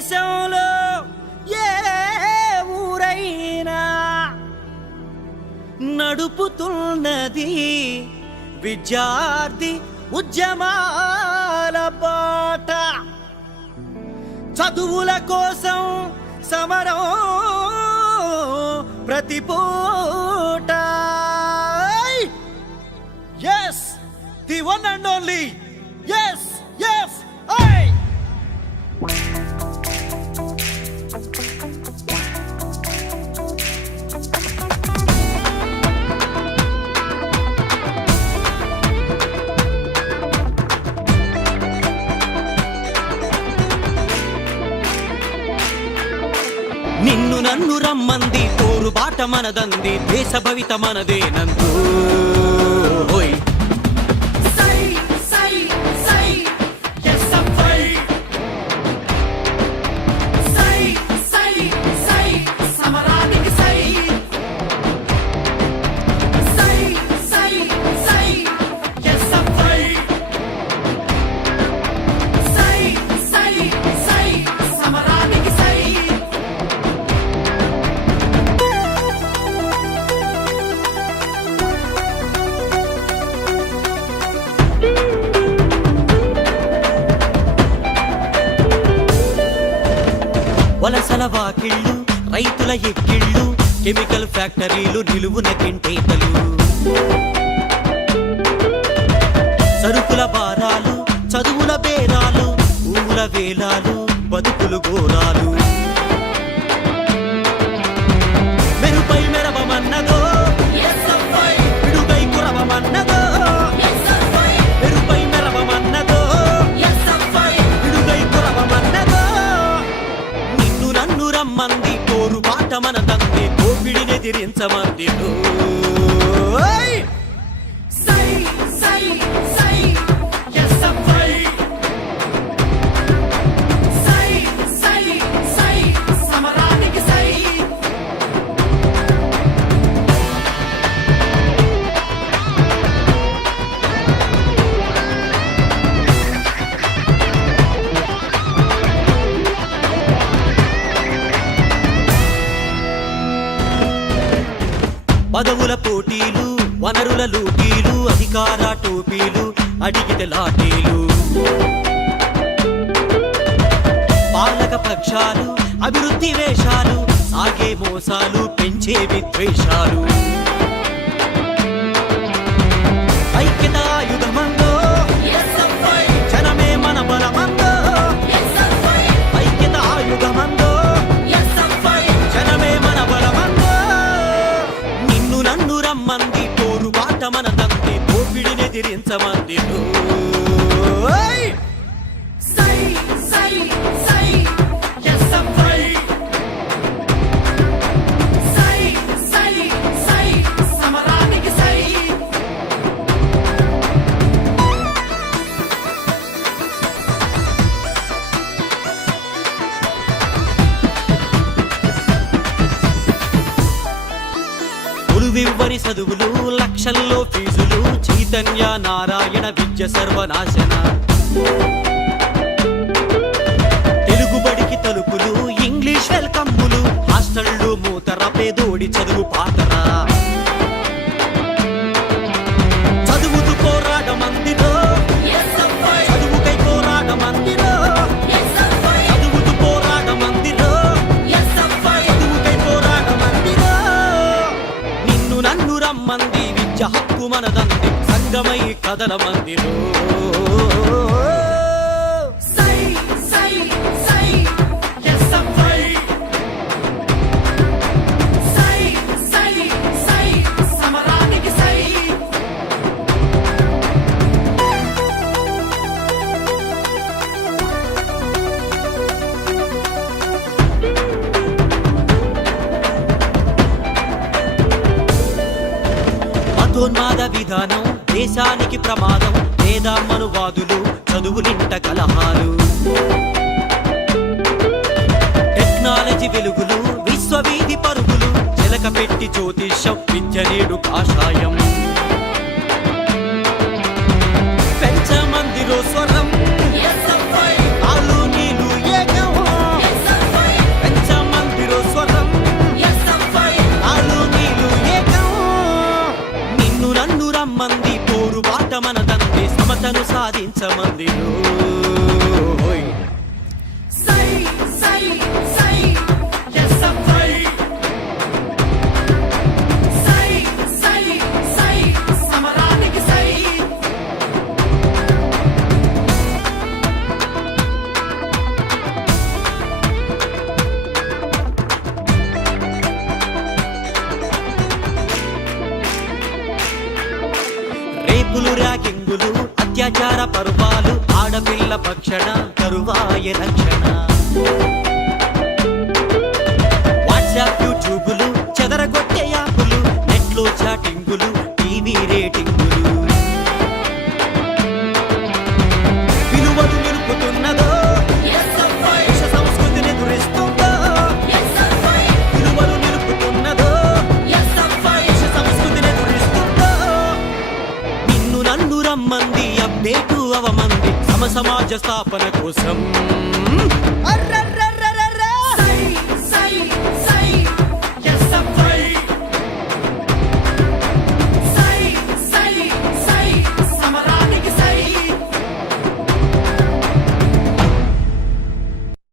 దేశంలో ఏ ఊరైనా నడుపుతున్నది విద్యార్థి ఉద్యమాల బాట. చదువుల కోసం సమరం ప్రతి పూట. Yes, the one and only. Yes, yes, I. నిన్ను నన్ను రమ్మంది పోరు బాట మనదంది దేశ భవిత మనదేనందు. వలసల వాకిళ్ళు రైతుల ఎక్కిళ్ళు కెమికల్ ఫ్యాక్టరీలు నిలువున కెంటేతలు సరుకుల భారాలు చదువుల బేరాలు ఊర వేలాలు బతుకులు ఘోరాలు. మెరుపై మెరవమన్నదో పిడుగై కురవమన్నదో మెరుపై మెరవమన్నదో పిడుగై కురవమన్నదో. నిన్ను నన్ను రమ్మంది కోరు బాట మనదంది కోపిడిని ఎదిరించమంది. పదవుల పోటీలు వనరుల లూటీలు అధికార టోపీలు అడిగితే లాఠీలు. పాలక పక్షాలు అభివృద్ధి వేషాలు సాగే మోసాలు పెంచే విద్వేషాలు. ఐక్యత ఆయుధమందో జనమే మన బలమందో. ఐక్యత ఆయుధమందో జనమే మన బలమందో. నన్ను రమ్మంది పోరు బాట మనదంది కోపిడిని ఎదిరించమంది. వివ్వరి చదువులు లక్షల్లో ఫీజులు చైతన్య నారాయణ విద్య సర్వనాశన. తెలుగుబడికి తలుపులు ఇంగ్లీష్ వెల్కమ్ములు హాస్టళ్ళు మూతర పేదోడి చదువు పాతరా. చదువుతూ పోరాడమందిలో చదువుకై పోరాడమందిలో చదువుతూ పోరాడమందిలో చదువుకై పోరాడమందిలో. నన్ను రమ్మంది విద్య హక్కు మనదంది సంగమై కదల మందిలో. మతోన్మాద విధానం దేశానికి ప్రమాదం వేదామనువాదులు చదువులింట కలహాలు. టెక్నాలజీ వెలుగులు విశ్వవీధి పరుగులు చిలక పెట్టి జ్యోతిషం విద్య నేడు కాషాయం. పెంచమందిలో స్వరం ఆలు నీలు ఏకం పంచమందిలో సై సై సై ఎస్ఎఫ్ఐ సై సై సై సమరానికి సై రేపులు ర్యాగింగులు అత్యాచార పర్వాలు ఆడపిల్ల భక్షణ కరువాయ రక్షణ వాట్సాప్ యూట్యూబులు చెదరగొట్టే యాపులు నెట్లో చాటింగులు టీవీ రేటింగులు విలువలు నిలుపుతున్నదో ఎస్ఎఫ్ఐ దేశ సంస్కృతిని దురిస్తుందో ఎస్ఎఫ్ఐ విలువలు నిలుపుతున్నదో ఎస్ఎఫ్ఐ దేశ సంస్కృతిని దురిస్తుందో నిన్ను నన్ను రమ్మంది అప్డేటు అవమంది సమ సమాజ స్థాపన కోసం అర్రర్